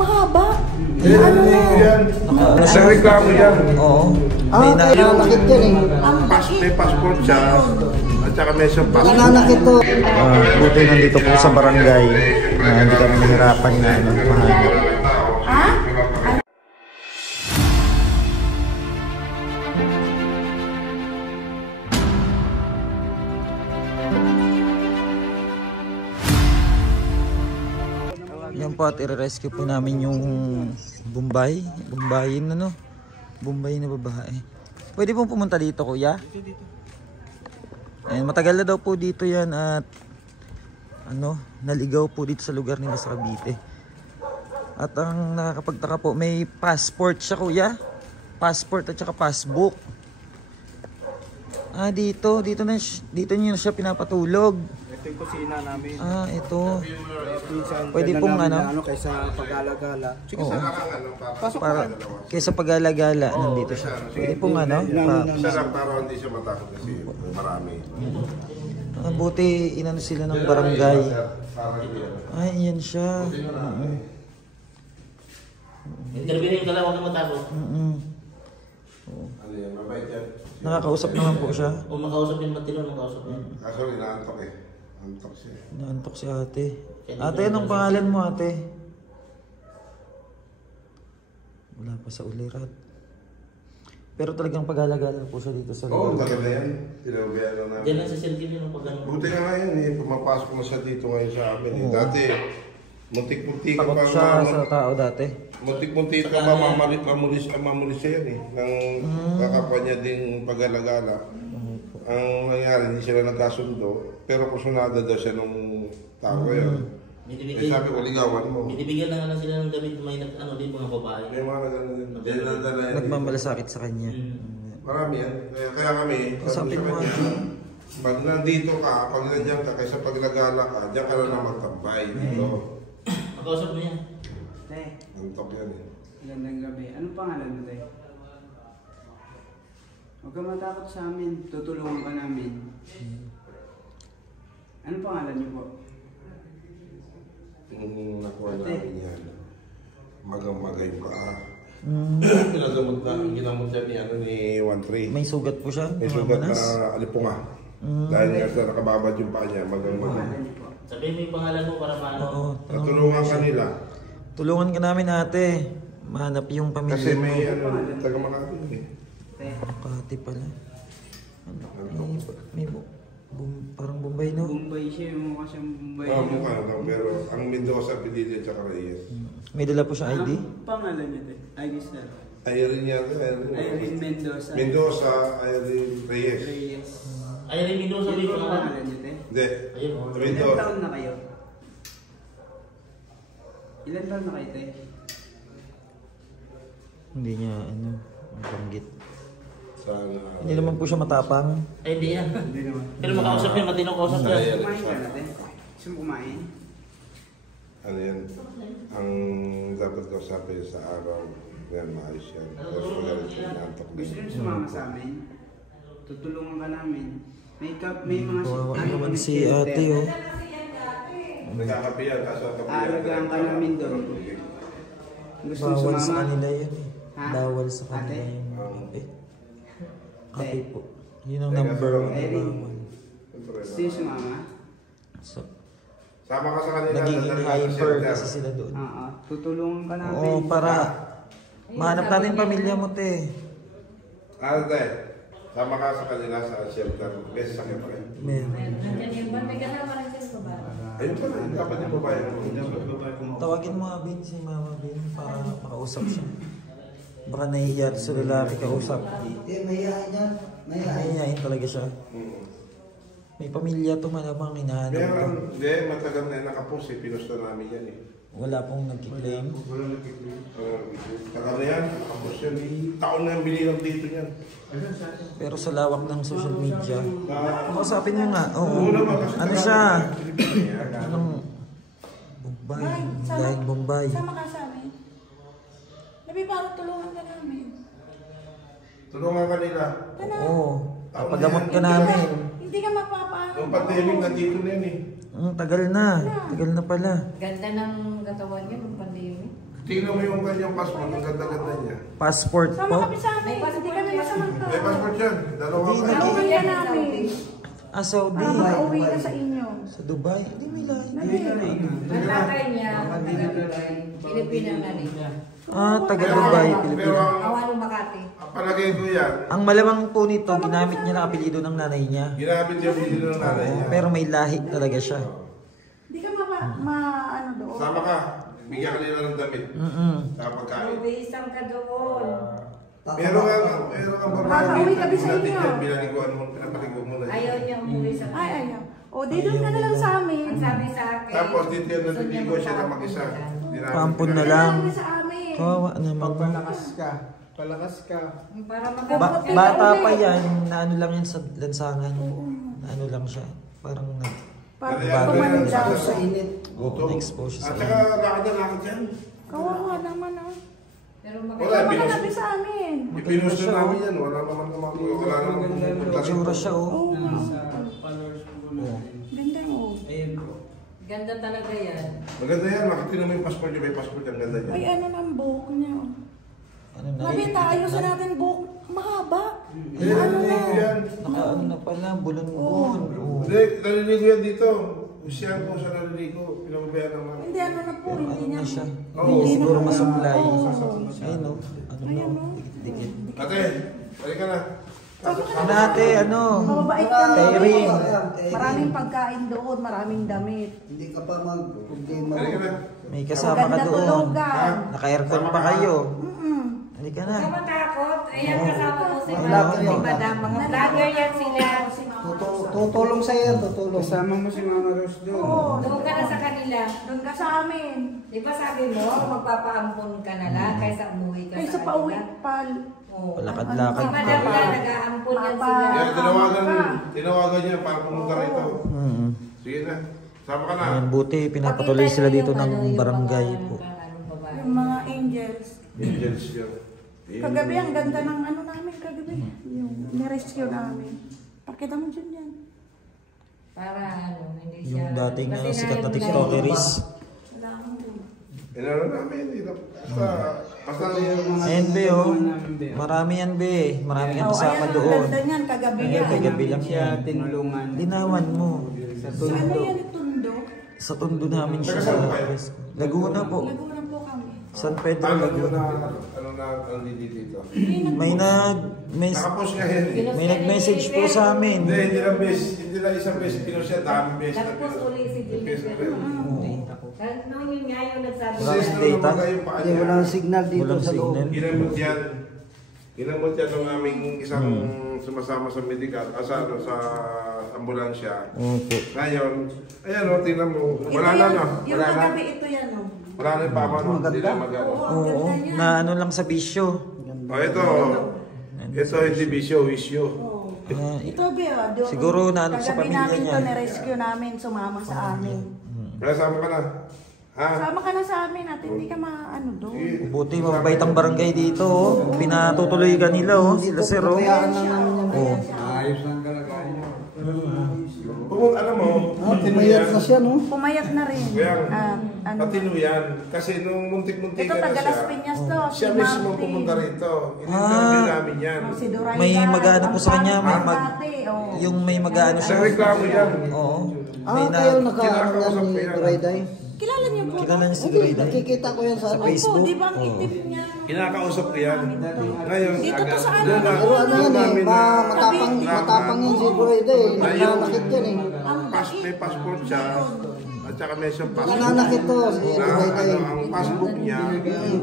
Mahaba. Ano yan? Nasa reklamo yan. Oo. Nananakit yan eh. May passport siya. At saka may isang passport. Nananakit to. Buti nandito po sa barangay. Hindi kami nahirapan na mahanap. Ha? Yan po at i-rescue po namin yung Bombayin na babae. Pwede pong pumunta dito, kuya? Ayan, matagal na daw po dito yan at naligaw po dito sa lugar nila sa Cavite. At ang nakakapagtaka po, may passport siya, kuya. Passport at saka passbook. Dito niyo siya pinapatulog. Ito yung kusina namin. Ito. Minsan, Pwede pong kaysa pag-alagala. Oo. Kaysa pag-alagala, nandito siya. Pwede pong Isa lang para hindi siya matakot kasi marami. Buti inano sila ng barangay. Ay, yan siya. Interviewin ka lang, huwag kang matakot. Ano yan? Mabait yan. Nakakausap naman po siya. Kung makausap yun, matino, makausap yun. Kaso inaantok eh. Antok siya. Naantok si ate. Ate, anong pangalan mo, ate? Wala pa sa ulirat. Pero talagang pag-alagala po siya dito sa Oo, lugar. maganda yan. Tinawabihan lang namin. Diyan lang sa Sergio yun ang pag-ano. Buti nga ngayon eh, pumapasok na siya dito ngayon sa amin eh. Oo. Dati, muntik-muntik ka Takot pa siya sa tao dati. muntik-muntik ka pa mamulis siya yan eh. Nang kakapwa niya din pag-alagala. Ang nangyari, hindi sila nagkasundo. Pero kusunada daw siya nung tao yan. Eh sabi ko, ligawan mo. Binibigyan na nga lang sila ng damit may din mga babae. May mga nagano din. Nagmamalasakit sa kanya. Marami yan. Kaya kami, Kasapin mo, ate. pag nandito ka, pag nandiyan ka, kaysa paglagala ka, diyan ka na magtambay. Dito. Makausap mo yan. Te, Antok yan eh. magandang gabi. Anong pangalan mo, te? Huwag ka matakot sa amin. Tutulungan ka namin. Anong pangalan niyo po? Nung nakuha namin yan, magang-magay pa. Ginamot yan ni 1-3. May sugat po siya. May sugat na alipunga. Dahil nga sa nakababad yung paa niya, magang-magay. Pangalan niyo po? Sabihin mo yung pangalan mo para maano. Oo. Natulungan ka nila. Tulungan ka namin, ate. Mahanap yung pamilya Kasi mo. may taga Makati eh. Te, Makati pala. May parang Bombay, no? Bombay siya. Yung mukha siyang Bombay. Mukha lang, pero ang Mendoza, Pinili, at saka Reyes. May dala po siyang ID? Anong pangalan niyo, te? ID sir. Irene yata, Irene Mendoza. Mendoza, Irene Reyes. Reyes. Ay, rin Mendoza Ano yung po ang pangalan. pangalan niyo, te? Hindi. Ayun. Ilan Mendoza. taon na kayo? Ilan taon na kayo, te? Hindi niya, mabanggit. Sana. Hindi naman po siya matapang. Ay, hindi yan. Hindi naman. Pero makausap yan, matino kausap yan. Kumain ka natin. Gusto mo kumain? Ano yan? Ang dapat ko sabi sa araw, yan, maayos yan. Tapos magalit siya, nantok Gusto din. rin sumama sa amin? Tutulungan ka namin. May mga Kawawa naman si ate, oh. Nagkakapi yan, kaso kapi yan. Aalagaan ka namin doon. Gusto mo Bawal sa sumama? kanila yun, eh. Ha? Bawal sa kanila Ate? yung kape. Kape Ate? po. Yun ang number one na Irene? bawal. Gusto niyo sumama? So, Sama ka sa kanila. nagiging dadalhin ka sa hyper shelter. kasi sila doon. Oo. Tutulungan ka namin. Oo, para mahanap natin pamilya mo, te. Ate, sama ka sa kanila sa shelter. May sasakyan pa rin. Meron. Nandiyan yung ban. May kasama rin siya sa baba. Ayun pala, yung dapat yung babae mo. Tawagin mo Abin si Mama Bin para makausap siya. Baka nahihiya sa lalaki kausap. Mahihain yan. Nahihiyain talaga siya. May pamilya to malamang hinahanap to. Meron, hindi, matagal na nakapost eh. Pinusta namin yan eh. Wala pong nagkiklaim. Tagal na yan, nakapost yan. Taon na yung binilang dito yan. Pero sa lawak ng social media. Kausapin mo nga. Oo. Ano siya? Anong Bombay? Dahil Bombay. Sama ka sa amin. Nabi, parang tulungan ka namin. Tulungan ka nila. Oo. Papagamot ka namin. Hindi ka mapapaano. Yung pandemic nandito na yan eh. Tagal na. Tagal na pala. Ganda ng katawan niya ng pandemic. Tingnan mo yung kanyang passport, ang ganda-ganda niya. Passport Sama po. kami sa amin. Hindi kami masamanta. May passport yan. Dalawa Hindi, kayo. Ano kaya namin? Saudi. Para makauwi na sa inyo. Sa Dubai. Hindi, may lahi. Ang tatay niya, taga Dubai, Pilipina na rin. Taga Dubai, Pero Pilipino. Awalo Makati. ang palagay ko yan, Ang malamang po nito, ginamit niya na apelido ng nanay niya. ginamit yung video ng nanay niya. Pero may lahi talaga siya. Hindi ka ano doon. Sama ka. Bigyan ka nila ng damit. Sa pagkain. Uwisang ka doon. Meron ka Makakauwi kami sa inyo. Pinaliguan mo, pinapaliguan mo na. Ayaw niya umuwi sa Ay, ayaw. O, dito ka na lang sa amin. Ang sabi sa akin. Tapos dito yan naliligo siya na mag-isa. Pampun na lang. Kami sa amin. Kawawa naman. Palakas ka. Palakas ka. Para Bata pa yan, na ano lang yan sa lansangan. Na ano lang siya. Parang Para Kaya- pumanila. Sa init. na-expose siya At sa saka inyo. lakad na lakad yan. Kawawa naman Pero Wala, Kama ka pinus- namin sa amin. Ipinusto namin yan. Wala naman wala naman pumunta Tsura rito. siya, oh. Sa followers ko na. Ganda mo. Ayun po. ganda talaga yan. Maganda yan. Makikita mo yung passport niya. May passport yan. Ganda Ay, yan. ano ng buhok niya. Ano na? Nakita, ayusin natin buhok. Mahaba. Eh, naliligo yan. Naka ano na pala, bulon-bulon. Oh. Hindi, naliligo yan dito. Siya po siya naliligo. Pinababayaan naman. Hindi, ano na po. Pero Hindi ano niya. na siya. Oo. Hindi siguro masupply. Oo. Ayun, no? Ano no? Dikit-dikit. Ate, balik ka na. Ano ate, ano? Mababait kami. Kairin. Maraming pagkain doon, maraming damit. Hindi ka pa mag-problema. Balik ka na. May kasama ka Maganda doon. tulugan. Naka-aircon pa kayo. Hindi ka na. Huwag ka matakot. Ayan, kasama mo si Wala Ma'am. ka Si na. Madam. Mga vlogger yan sila. Tutulong sa iyo, tutulong. Kasama mo si Mama Rose doon. Oo. Doon ka na sa kanila. Doon ka sa amin. Di ba sabi mo, magpapaampon ka na lang kaysa umuwi ka Kaysa sa pa uwi, kanila? pal. Oo. Palakad-lakad Si Madam pa. na nag-aampon yan Papa. sila. Kaya tinawagan niya para pumunta rito. Mm-hmm. Sige na. Sama ka na. Ayan, buti pinapatuloy sila dito ng barangay po. Yung mga angels. Angels yun. Kagabi, ang ganda ng ano namin kagabi. Yung nirescue namin. Pakita mo dyan yan. Para ano, hindi siya. Yung dating Kasi sikat na narinig tiktokeris. Wala akong doon. Inano namin. Basta yung Ayan be, oh. Marami yan be. Marami kang kasama ayan, ang doon. ganda niyan, kagabi Ayan, yan. kagabi lang Siya yan. tinulungan. Linawan mo. Sa Ano tundo. yan, tundo? Sa tondo namin siya sa Laguna po. Laguna po kami. San Pedro, Ano Laguna. ang dito. May Nakapost nga yan. may nag-message po sa amin. Hindi lang best. Hindi lang isang best. Pinos siya. Dami best. Tapos uli si Jennifer. Nung yun nga yung nagsabi Wala niya. akong data. Hindi, walang signal dito Walang sa loob. signal. Ginamot yan. Ginamot yan ng aming isang sumasama sa medical. Sa ambulansya. Opo. Ngayon, ayan o, tingnan mo. Wala Ito na yan, no? yung Wala na. kagabi, ito yan, no? Wala na yung pama no? Hindi na magano. Oo, ang Oo, ganda niya. na ano lang sa bisyo. O ito. Ito hindi bisyo, wisyo. Ito, Bea. Siguro naano sa kagabi pamilya namin niya. to, nirescue namin, sumama sa amin. Kaya sama ka na. Ha? Sama ka na sa amin at hindi ka maano doon. Sige. Buti mababait ang barangay dito, oh. Pinatutuloy ka nila, oh. Sila sir, oh. Oh. Ayos lang kalagayan niyo. Kung alam mo, Pumayat na siya, no? Pumayat na rin. Kaya, At ano, patino yan. Kasi nung muntik-muntik ito na taga Las siya, Piñas to, si siya mismo Martin. pumunta rito. Ini-interview namin yan. Si Durayda. May mag-ano po sa kanya, may Ang mag... dati, oh. Yung may mag-ano siya. Nagreklamo yan. Oo. May Ah, kayo na... naka-ano yan ni Durayday? Kilala niyo po. Kilala niya si Hindi, Durayday. nakikita ko yan sa ano. Facebook. Opo, di ba ang itim niya? Kinakausap ko yan. Ngayon, Dito to sa ano? doon na, Pero ano yan eh, namin na, matapang yan si Durayday. Nananakit yan eh. may passport siya. At saka may siyang passport. Nananakit to si Na, Durayday. ang passport niya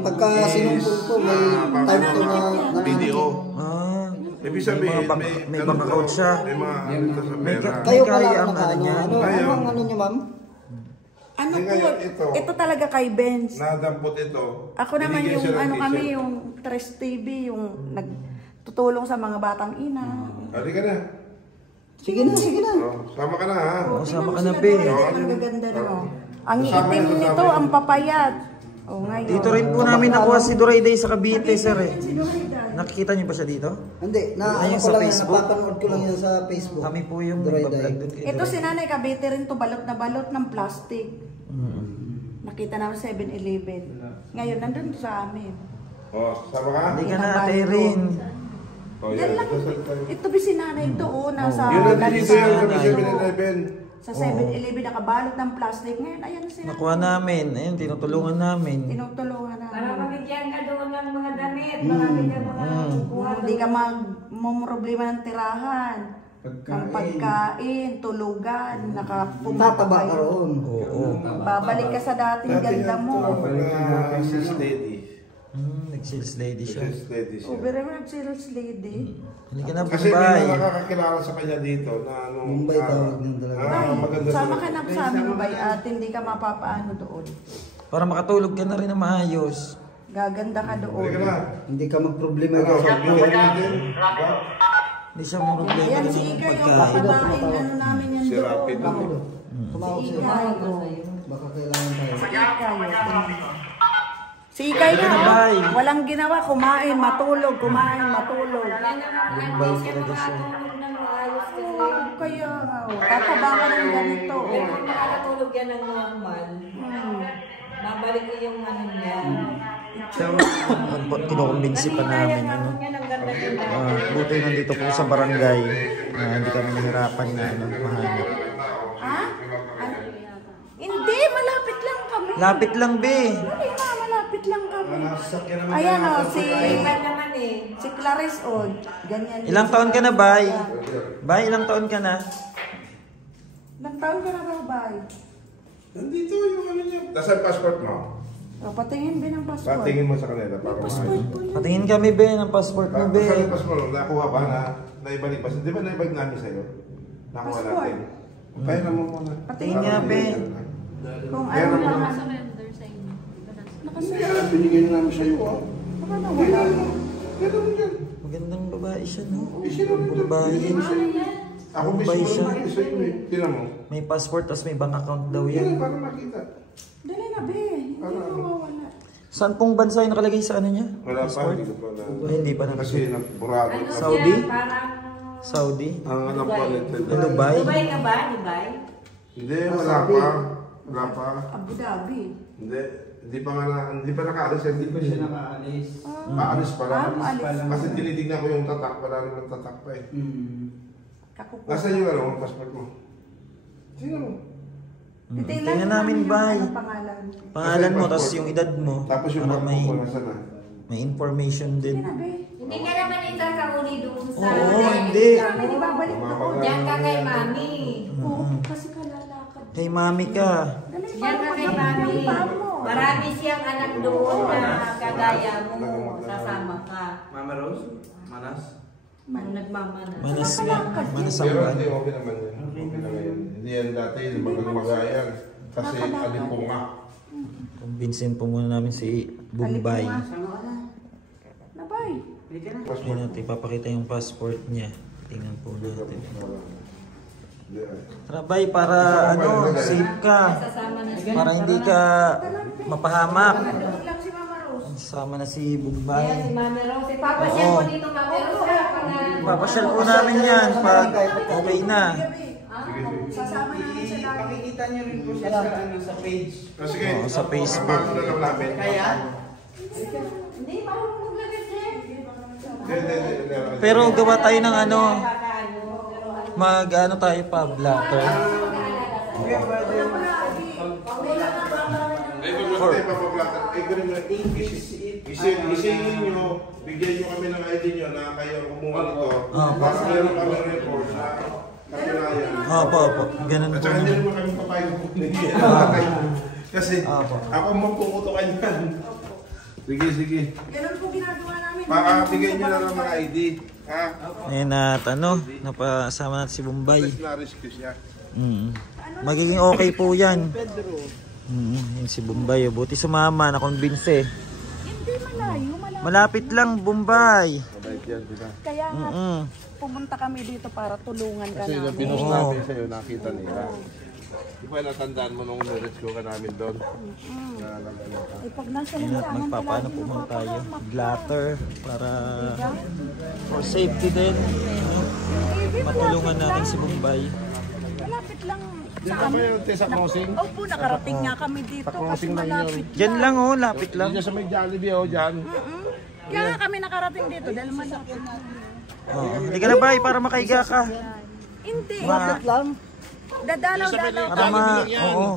Pagka sinumpul to, may type to na video. Ah. Ibig sabihin, May bank account siya. May mga ano to sa pera. Kayo May pala kaya ang ang ano nakaano. niya. Ano ang ano niyo, ma'am? Ano Hindi, po? ngayon, ito. Talaga kay Benz. Nadampot ito. Ako naman Binigyan yung siya ng ano t-shirt. kami yung Tres TV yung nagtutulong sa mga batang ina. Halika ka na. Sige na, sige na. Oh, sama ka na ha. Oo, sama ka Sila na, be. Durayda, ang gaganda na oh. Ang Kasama itim yan, nito, kasama ang papayat. Oh, ngayon. Dito rin po namin nakuha si Durayday sa Cavite, sir, eh. Si Durayda. Nakikita niyo ba siya dito? Hindi, na Ayun ano ko sa lang yan, Facebook? napapanood ko lang yan sa Facebook. Kami po yung Durayday. nagpa-vlog doon kay Ito si Durayday. Nanay Cavite rin to, balot na balot ng plastic. Nakita namin 7-Eleven. Ngayon, nandun sa amin. Oh, sama ka? Hindi ka na, Terin. Oh, Yan lang. Ito bisinanay ito, nasa Yun na dito Lansa. yung sa 7-Eleven. Sa 7-Eleven, nakabalot ng plastic. Ngayon, ayan na sila. Nakuha namin. Ayun, tinutulungan namin. Tinutulungan Para namin. mabigyan ka doon ng mga damit, marami ka mga kukuha Hindi ka doon. problema ng tirahan. Ang pagkain, tulugan, Tataba ka roon. Oo. Babalik ka sa dating ganda mo. Sales lady. Nag-sales lady siya. Sales lady siya. Pero mo nag-sales lady. Hindi ka na, Kasi may Bombay. mga nakakakilala sa kanya dito na ano. Mumbai tawag din talaga. Ay, maganda sama sila. ka na sa amin bay at hindi ka mapapaano doon. Para makatulog ka na rin na maayos. Gaganda ka doon. Halika na. Hindi ka magproblema Ano, ka. sabi ko natin? Hindi siya mo problema Ayan, rin si yung Ika yung pagkain. papadain ano namin yan Si doon. Rapid. Tumawag Si sa'yo. Ikay, oh. Baka kailangan tayo. Si Ikay, oh. Si Ikay Halika na, na, bay. oh. Walang ginawa, kumain, matulog, kumain, matulog. Bombay talaga siya. Ng maayos kasi. Oh, kaya nga, oh. Tataba ka ng ganito, oh. Kung nakakatulog yan ng normal, babalik ko yung ano niya. Kinukumbinsi pa namin. Ano. Yan ang ganda-ganda. Buti nandito po sa barangay. Hindi kami nahirapan na mahanap. Ha? Ano? Hindi, malapit lang kami. Lapit lang, be. Ay, ma, malapit lang kami. Ayan, oh, Iba naman eh. si Clarice, oh. Ganyan. Ilang taon ka na, Bay? Bay, ilang taon ka na? Ilang taon ka na raw, bay? Nandito yung ano niya. Nasaan passport mo? O, patingin din ang passport. Patingin mo sa kanila para Passport maayos. po yun. Patingin kami, be, ng passport mo, be. Nasaan yung passport mo? Nakuha ba na? Naibalik pa? Di ba naibalik namin sa'yo? Nakuha Passport. natin. Pahira mo muna. Patingin nga, be. Kung Kaya ano naman. lang. Kaya binigay na namin sa'yo. Baka nawala. Kaya naman yan. Magandang babae siya, no? Sinunod yan. Babae yan. Ako mismo Bombay siya. naman sa'yo eh. Tingnan mo. May passport, tapos may bank account daw Yan, yan. para makita. Dali na, be. Hindi mawawala. Saan pong bansa yung nakalagay sa ano niya? Wala pa. Passport? Hindi ko pa na. Ay, hindi pa na. Kasi naburado. Ano Saudi? siya, parang... Saudi? Ang alam ko nito. Dubai? Dubai ka ba? Dubai? Hindi, wala pa. Wala pa. Abu Dhabi. Hindi. Hindi pa nakaalis yan. Hindi pa siya nakaalis. Paalis pa lang. Maalis. Kasi tinitignan ko yung tatak. Wala naman tatak pa eh. Kakukuha. Nasaan yung ano, passport mo? Sino mo? Titilan Tingnan namin, bay. Ano pangalan? Pangalan mo, tapos yung edad mo. Tapos yung Para passport mo, nasaan na? may information din. Hindi na, be. Hindi ka naman itakauli doon sa... Oo, hindi. Kami di babalik doon. Diyan ka kay mami. Oo, kasi kalalakad. Kay mami ka. Dali, Diyan ka kay paano mami. yung paa mo? Marami siyang anak doon na kagaya mo. Sasama ka. Mama Rose? Manas? Ang nagmamanas. Manas nga. Manas ang Pero ban. hindi, okay naman yun. Okay na ngayon. Hindi yan dati, magayan. Kasi alin po nga. Kumbinsin po muna namin si Bombay. Nabay. Hindi ka na. Hindi natin ipapakita yung passport niya. Tingnan po natin. Hindi, ay. Tara, Bay, para ano, safe ka. Sasama na siya. Para hindi ka mapahamak. Doon lang si Mama Rose. Sama na si Kaya si Bombay. Mami Rose. Ipapasyal ko dito Mami Rose. Papasyal po namin yan pag okay na. Sasama namin sa lagi. Makikita niyo rin po siya sa, ano, sa page. Sige, Oo, sa Facebook. paano na lang namin. Kaya? Hindi, marunong maglagay siya. Hindi. Pero gawa tayo ng ano, Baka ano, pero ano. mag-ano tayo pa, blatter. Kuya, brother. Ay, kung gusto tayo papaplatan, ay gano'n mo, isingin nyo, bigyan nyo kami ng ID nyo na kayo kumuha nito. Para meron kami ng report na katunayan. Opo, opo. Ganun At po saka hindi naman. naman kami papayag kung binigyan. Kasi Opo. ako magpukutukan yan. Sige. Ganun po ginagawa namin. Bigyan nyo na ng mga ID. Ha? Ayun at ano, napasama natin si Bombay. Tapos na-rescue siya. Magiging okay po yan. Yun si Bombay. Buti sumama, na-convince eh. Hindi malayo, malayo. Malapit lang, Bombay. Mabait yan, di ba? Kaya nga, pumunta kami dito para tulungan ka Kasi yung namin. pinost Oo. namin sa'yo, nakita nila. Di ba natandaan mo nung nirescue ka namin doon? Ay, pag nasa Ayun at lansangan, magpapaano palagi po muna tayo. napapahamak. Blatter para for safety din. Hindi, Matulungan natin si Bombay. malapit lang. Diyan ka ba yung sa crossing? Opo, nakarating nga kami dito Sa kasi crossing lang yun. malapit. Diyan lang oh, lapit lang. Diyan sa may Jollibee oh, dyan. Kaya nga kami nakarating dito dahil malapit. Oo. Hindi ka na bay para makaiga ka. Hindi. Bakit lang? Dadalaw-dalaw. Oo.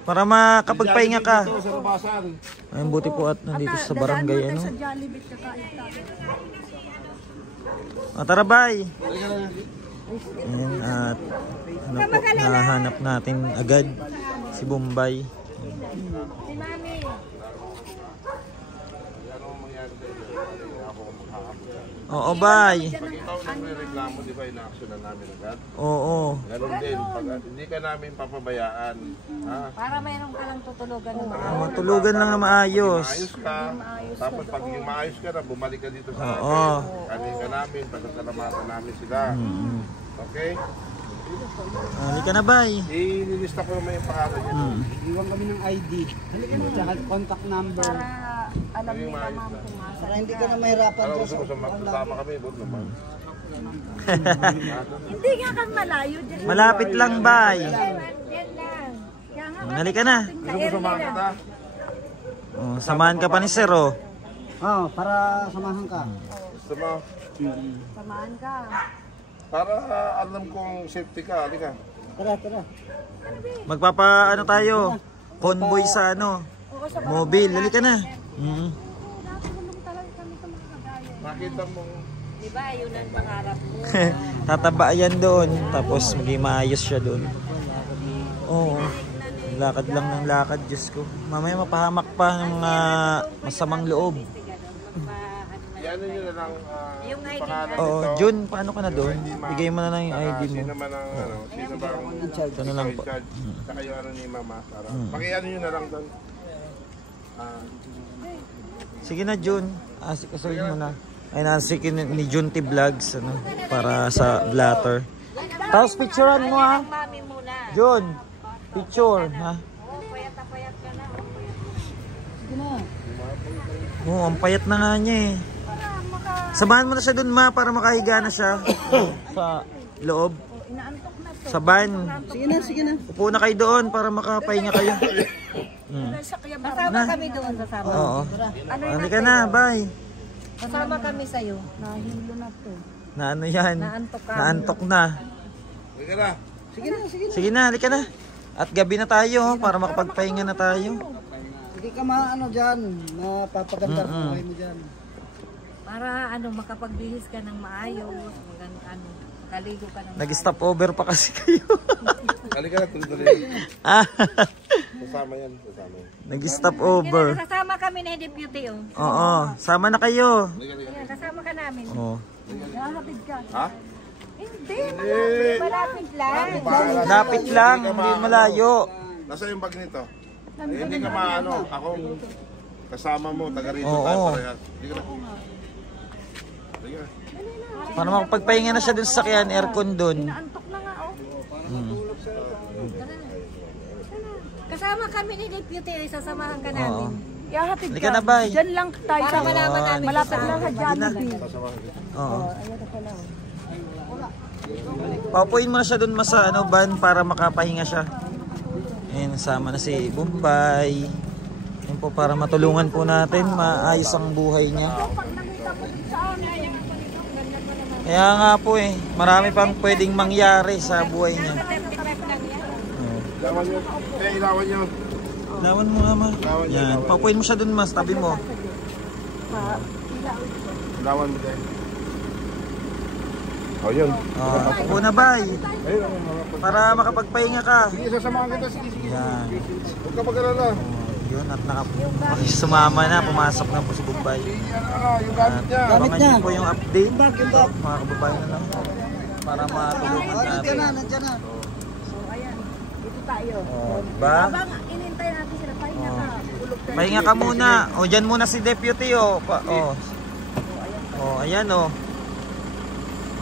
Para makapagpahinga ka. Ito sa Rabasan. Ayun, buti po at nandito sa barangay Dadaan ano. mo tayo sa Jollibee kakain tayo. Tara bay. Ayan, at ano po, nahanap natin agad si Bombay. Si Mami. Oo, bay. Pag ikaw nang reklamo, di ba, ina-action na namin agad? Oo. Ganun din, pag hindi ka namin papabayaan, ha? Para mayroon ka lang tutulugan ng mga. Matulugan lang na maayos. Maayos ka, tapos pag yung maayos ka na, bumalik ka dito sa Oo. amin. Kanin ka namin, pagkasalamatan namin sila. Okay? Halika ka na, bay. Ililista ko naman yung pangalan niya. Iwan kami ng ID. Tsaka contact number. Para alam Yung nila maayos ma'am na. kung masa. Para hindi ka na mahirapan Ano dyan gusto sa mo sama kami, huwag naman. Hindi nga kami malayo. Diyos. Malapit lang, bay. Yan lang. Kaya nga Halika na. Gusto mo samahan kita? Oh, samahan ka pa ni Sir, oh. Oo, para samahan ka. Gusto mo? samahan ka. Para alam kong safety ka, halika. Tara, tara. Magpapa, ano tayo? Convoy sa ano? Mobile. Halika na. Natulong talaga kami sa mga kagaya. Makita mo. Di ba, yun ang pangarap mo. Tataba yan doon. Tapos maging maayos siya doon. Oo. Lakad lang ng lakad, Diyos ko. Mamaya mapahamak pa ng mga masamang loob. Yan nyo na lang Yung ID pangalan Oo, nito. Jun, paano ka na doon? Bigay mo na lang yung ID mo. Sino man ang ano, sino ba ang Ito na lang po. in charge? Saka yung ano ni Mama. Para pakiano nyo na lang doon. Sige na, Jun. Asikasuhin mo na. Ay, nasikin ni Jun T Vlogs ano, para sa blatter. Tapos picturean mo ha. Mami muna. Jun, picture ha. Oh, payat na payat ka na. Oo, ang payat na nga niya eh. Samahan mo na siya dun, ma, para makahiga na siya. Sa loob. Inaantok na to. Sa van. Sige na, sige na. Upo na kayo doon para makapahinga kayo. Sa kaya Kasama kami doon, kasama. Oo. Halika na, bye. Kasama kami sa'yo. nahilo na to. Na ano yan? Naantok ka. Naantok na. Halika na. Sige na, sige na. Sige na, halika na. At gabi na tayo, para makapagpahinga na tayo. Hindi ka maano dyan. Mapapaganda ang buhay mo dyan. Para ano, makapagbihis ka ng maayos. Ano, makaligo ka ng Nag-stop over pa kasi kayo. Halika na, tuloy-tuloy. Ah, Kasama yan, kasama yan. nag-stop over. Kasama kami ni Deputy, oh. Oo, sama na kayo. Ayan, kasama ka namin. Oo. Nahatid ka. Ha? Hindi. Malapit lang. Lapit lang, hindi malayo. Nasa yung bag nito? Hindi ka maano, ako kasama mo, taga rito Oo. tayo parehas. Hindi ka na. Halika na. Para makapagpahinga na siya dun sa sakyan, aircon dun. Naantok na nga oh. Kasama kami ni Deputy, sasamahan ka Oo. namin. Ihahatid Halika na, bay. Diyan lang tayo Para malaman namin. malapit lang sa Jollibee. Oo. Paupuin mo na siya dun sa ano, van para makapahinga siya. Ayan, sama na si Bombay. Ayan po, para matulungan po natin, maayos ang buhay niya. Kaya nga po eh, marami pang pwedeng mangyari sa buhay niya. Ilawan nyo. Ilawan nyo. Lawan mo nga, ma. Yan, paupuin mo siya dun, mas, tabi mo. Ilawan mo din. Oh, yun. Upo na, bay. Ayun. Para makapagpahinga ka. Sige, sasamahan kita. Sige, sige. Yan. Huwag ka mag-alala. Yun, at sumama na, pumasok na po si Bombay. Yung gamit niya. Abangan niya. niyo po yung update. Yung bag, yung bag. Mga kababayan na lang. Para matulungan Nandiyan natin. na, nandiyan na. So ayan, dito tayo. Oh, diba? Habang inintay natin sila, pahinga ka. Tulog ka. Pahinga ka muna. O, dyan muna si Deputy, o. Ayan, o.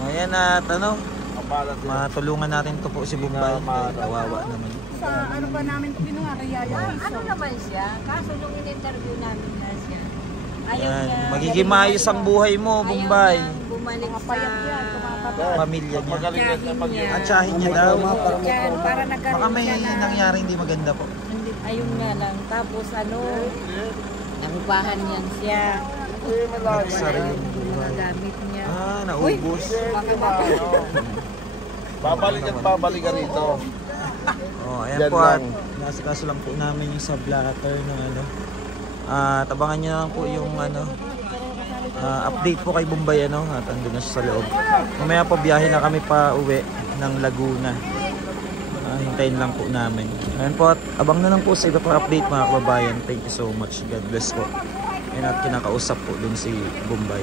Ayan, at ano, matulungan natin to po si Bombay. Kawawa naman. Sa ano ba namin ito ginawa? Riyaya. Ano naman siya? Kaso nung in-interview namin na siya, ayaw Yan. niya. Magiging maayos ang buhay mo, Ayaw Bombay. niyang bumalik sa pamilya niya. tsahin niya. At tsahin niya daw. Yan, para Baka nagkaroon may siya na, nangyari hindi maganda po. hindi, ayun nga lang. Tapos nakupahan yan siya. Sarili Yung mga gamit niya. naubos. Baka Babalik at babalik ka rito. Oh, ayan Yan po at lang. nasikaso lang po namin yung sa blatter ng ano. Tabangan niyo lang po yung ano update po kay Bombay ano at andun na siya sa loob. Mamaya po biyahe na kami pa uwi ng Laguna. Hintayin lang po namin. Ayan po at abang na lang po sa iba pang update mga kababayan. Thank you so much. God bless po. Ayan at kinakausap po dun si Bombay.